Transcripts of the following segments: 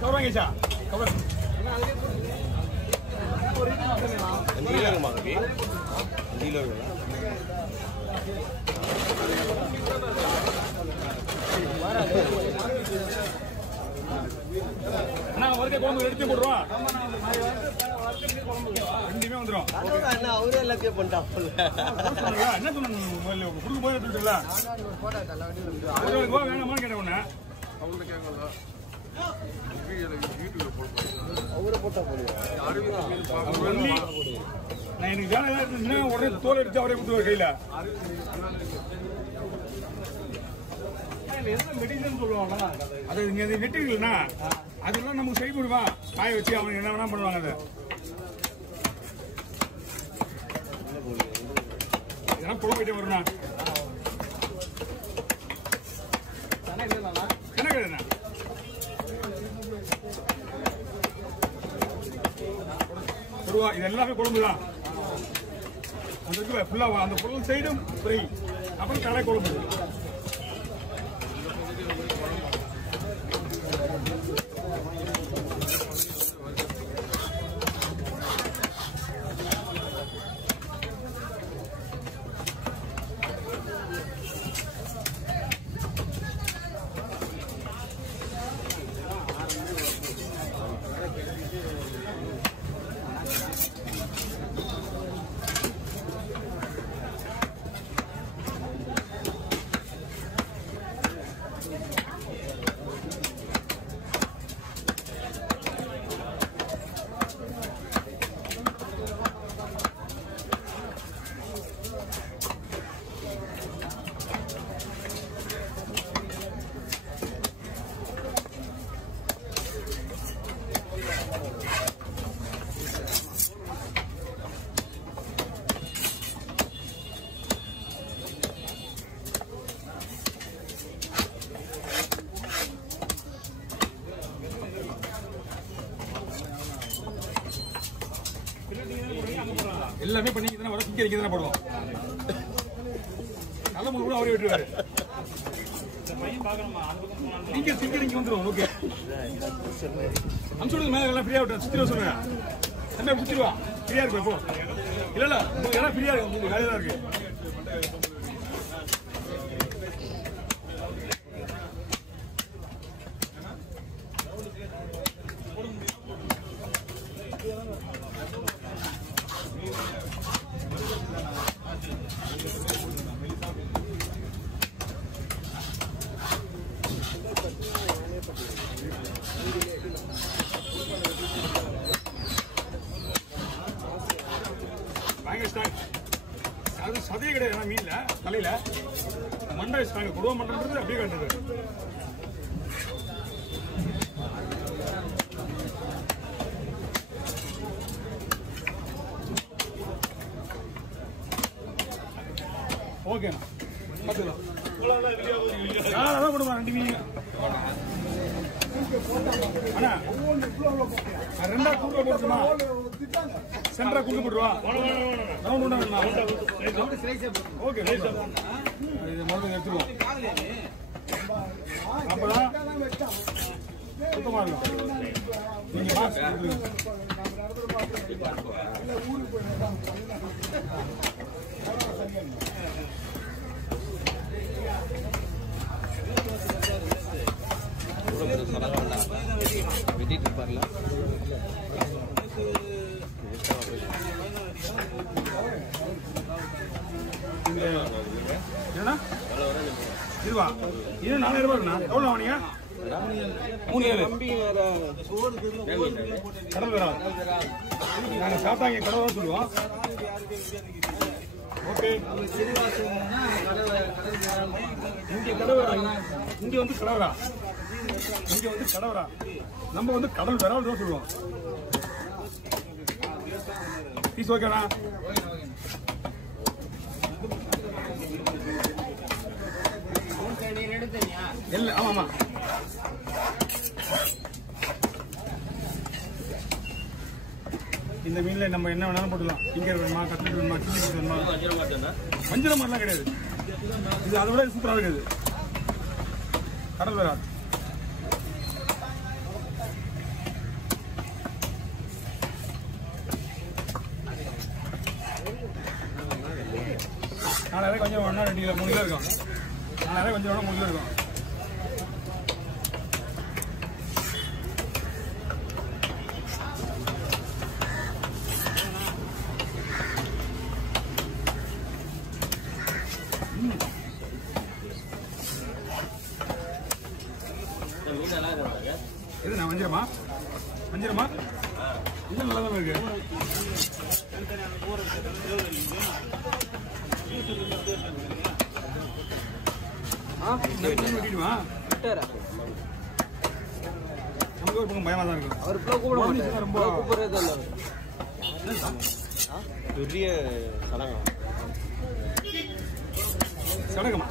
Cover வாங்கிச்சா cover ஒருக்கே குழம்பு எடுத்து போடுறோம் ரெண்டுமே வந்துடும் அவரே எல்லாத்தையும் பண்ணிட்டா என்ன சொன்னாங்க கொடுக்கும் போது எடுத்துட்டுல வேணாமான்னு கேட்டேன் உன்ன அவங்கள கேட்கல அவரை போட்டா போடுவோம் நான் எனக்கு வேலை ஏதாவது இருந்துச்சுன்னா உடனே தோல் எடுத்து அவரே கொடுத்துருவார் கையில மெட்டீரியல் சொல்லுவாங்க அது நீங்க மெட்டீரியல்னா அதெல்லாம் நமக்கு சரி போடுவான் காய வச்சு அவங்க என்ன வேணா பண்ணுவாங்க அதை இதெல்லாம் குழம்பு போயிட்டே வரும்ண்ணா என்ன கிடையாதுண்ணா சொல்லுவா இது எல்லாமே குழம்பு தான் அந்த இருக்குல்ல ஃபுல்லாக அந்த பொருள் சைடும் ஃப்ரை அப்புறம் கடை குழம்பு எல்லாமே பண்ணி வர சிக்கன் இங்கே தானே போடுவோம் நல்ல முழு கூட அவரே விட்டுருவாரு இங்க சிக்கன் இங்கே வந்துடும் ஓகே அம்சோடு மேலே எல்லாம் ஃப்ரீயாக விட்டு சுற்றிடுவா சொல்லுங்க என்ன சுற்றிடுவா ஃப்ரீயாக இருக்கும் இப்போ இல்லை எல்லாம் ஃப்ரீயாக இருக்கு உங்களுக்கு வேலையாக தான் இருக்கு அது சதையே கிடையாது மீன்ல தலையில மண்டை வச்சுட்டாங்க குடும்ப மண்டன்றது அப்படியே காட்டுது ஓகேண்ணா பார்த்துக்கலாம் அதான் கொடுமா 2 மீன் அண்ணா ரெண்டா கூட்ட போட்டுமா சென்டரா கூட்டு போட்டுருவா ஓகே இது மருந்து எடுத்துருவோம் அப்பதான் சுத்தமா இருக்கும் நீங்க மாஸ்க் வெட்டிட்டு பாருல இதுவா இது 4000 ரூபாய்ண்ணா எவ்வளோ வாங்க 3 கடல் வரா நாங்கள் சாப்பிட்டாங்க கடல் தான் சொல்லுவோம் ஓகே இங்கே கடவுரா இங்கே வந்து கடவுரா இங்கே வந்து கடவுரா நம்ம வந்து கடல் வரா தான் சொல்லுவோம் பீஸ் ஓகேண்ணா இல்ல ஆமாமா இந்த மீன்ல நம்ம என்ன வேணாலும் போட்டுக்கலாம். ஃபிங்கர் வேணுமா, கட்லெட் வேணுமா, சில்லி பீஸ் வேணுமா. வஞ்சிர மாதிரிலாம் கிடையாது. இது அதை விட சூப்பராக இருக்குது. கடல் வேற நாலாயிரம் கொஞ்சம் வேணா 2 கிலோ 3 கிலோ இருக்கும். 4,000 கொஞ்சம் வேணா 3 கிலோ இருக்கும். இது நான் வஞ்சிரமா இது நல்லா தான் இருக்கு. நமக்கு ஒரு பக்கம் பயமா தான் இருக்கும். அவர் கூட ரொம்ப பெரிய சடகமா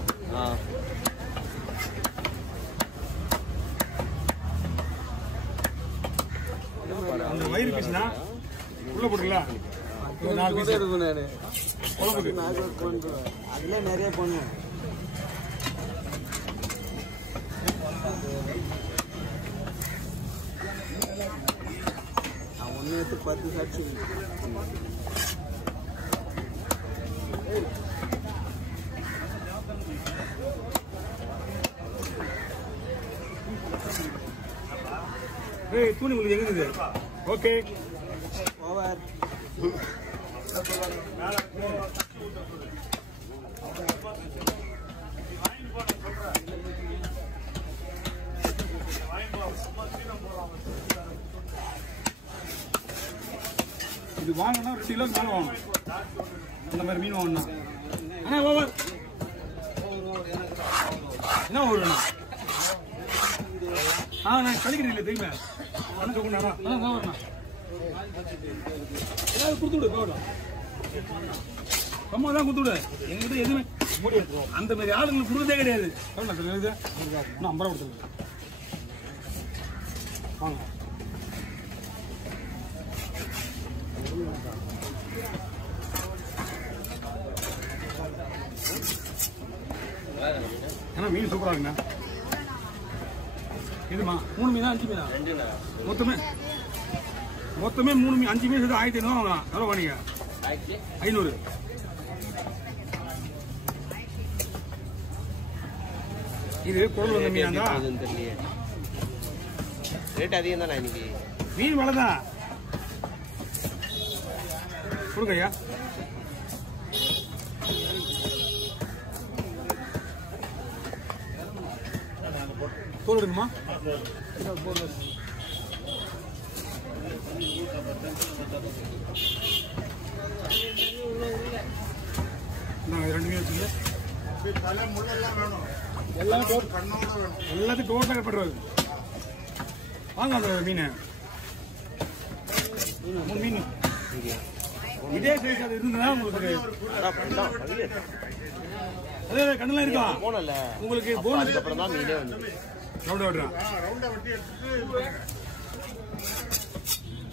அந்த வயிறு பீஸ்னா உள்ள போட்டுக்கலாம். 4 பீஸ் இருக்கும். குழம்புக்கு அதுல நிறைய பண்ணுவேன். ஒன்னு 10 சாட்சி. ஏய் தூணி உங்களுக்கு எங்க இருக்குது? Okay over. இது வாங்கினா 2 கிலோ மேலே வாங்கணும். இந்த மாதிரி மீன் வாங்கணும். ஆனால் ஓவர் என்ன ஓவர் வேணும்? நான் கழிக்கிறேன் இல்லை தெரியுமா? ஆனால் சொல்லுங்கண்ணா வரணும். ஏதாவது கொடுத்து விடு போகணும். ரொம்ப தான் கொடுத்து விடு. எங்கிட்ட எதுவுமே அந்த மாதிரி ஆளுங்களுக்கு கொடுத்ததே கிடையாது. இன்னும் 50 ரூபா கொடுத்துருங்க. வாங்க ஏன்னா மீன் சூப்பரா இருக்குண்ணா. இதுமா 3 மீனா 5 மீனா? மொத்தமே 3 மீன் 5 மீன் சேர்த்து 1500 வாங்கலாம். எவ்வளோ வாங்க? 500. இது குழம்பு வந்த மீனா தான் ரேட் அதிகம் தானே இன்னைக்கு. மீன் விலை தான். கொடுங்க ஐயா. தோல் எடுக்குமா? ரெண்டு மீன் வச்சுங்க. எல்லாத்தையும் டோட்டலாக கட்டுறது. வாங்க அந்த மீன் 3 மீன் இதே சைஸ் அது இருந்ததா உங்களுக்கு? அதே கண்ணெல்லாம் இருக்கா? போனல உங்களுக்கு போனதுக்கு அப்புறம் தான் மீனே வந்து ரவுண்டா விட்டுறா.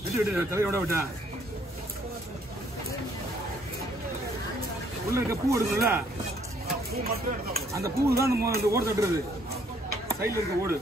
விட்டு தலை எவ்வளோ விட்டா? உள்ள இருக்க பூ எடுக்கல, அந்த பூ தான் நம்ம ஓடு தட்டுறது. சைடில் இருக்க ஓடு